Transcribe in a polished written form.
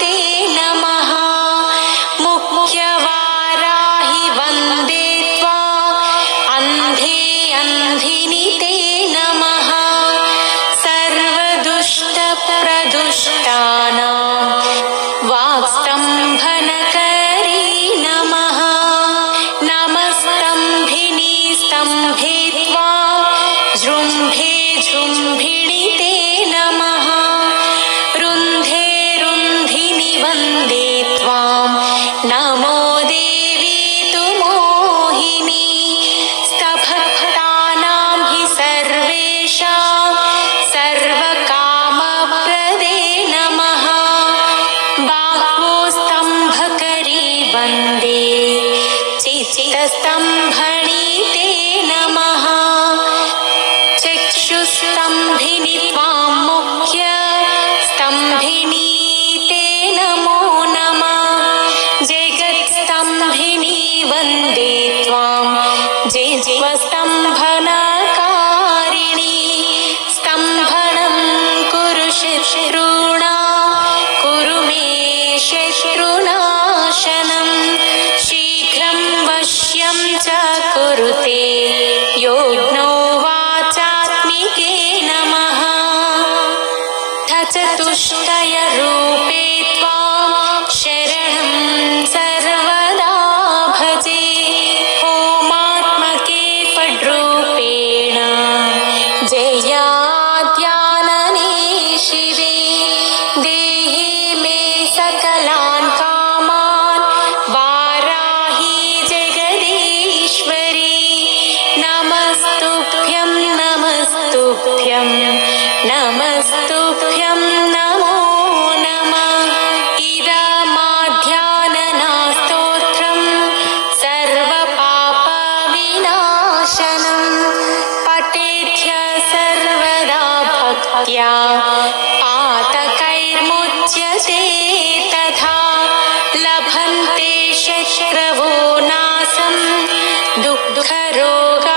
ते नमः मुख्यवाराहि वन्दे त्वा अन्धे अन्धिनि ते नमः सर्वदुष्टप्रदुष्टानां वाक्स्तम्भनकरी नमः नमस्तम्भिनी स्तम्भे त्वा जृम्भे जृम्भिणि ते नमः रुन्धे रुन्धिनि वन्दे त्वां नमो देवी तु मोहिनी स्तभक्तानां हि सर्वेषां सर्वकामप्रदे नमः बाह्वोस्तम्भकरी वन्दे चित्तस्तम्भणि ते नमः चक्षुस्तम्भिनि त्वां मुख्य स्तम्भिनी ते नमो नमः जगत्स्तम्भिनी वन्दे त्वां जिह्वस्तम्भनकारिणी स्तम्भनं कुरु शत्रूणां कुरु मे शत्रुनाशनं शीघ्रं वश्यं च कुरुते योग्नो वाचात्मिके नमः चतुष्टयरूपे त्वां शरणं सर्वदा भजे होमात्मके फड्रूपेण जयाद्यानने शिवे देहि मे सकलान् कामान् वाराहि जगदीश्वरी नमस्तुभ्यं नमस्तुभ्यं नमस्तुभ्यं नमो नमः इदमाध्याननास्तोत्रं सर्वपापविनाशनं पठेद्य सर्वदा भक्त्या पातकैर्मुच्यते तथा लभन्ते शत्रवो नाशं दुःखरोग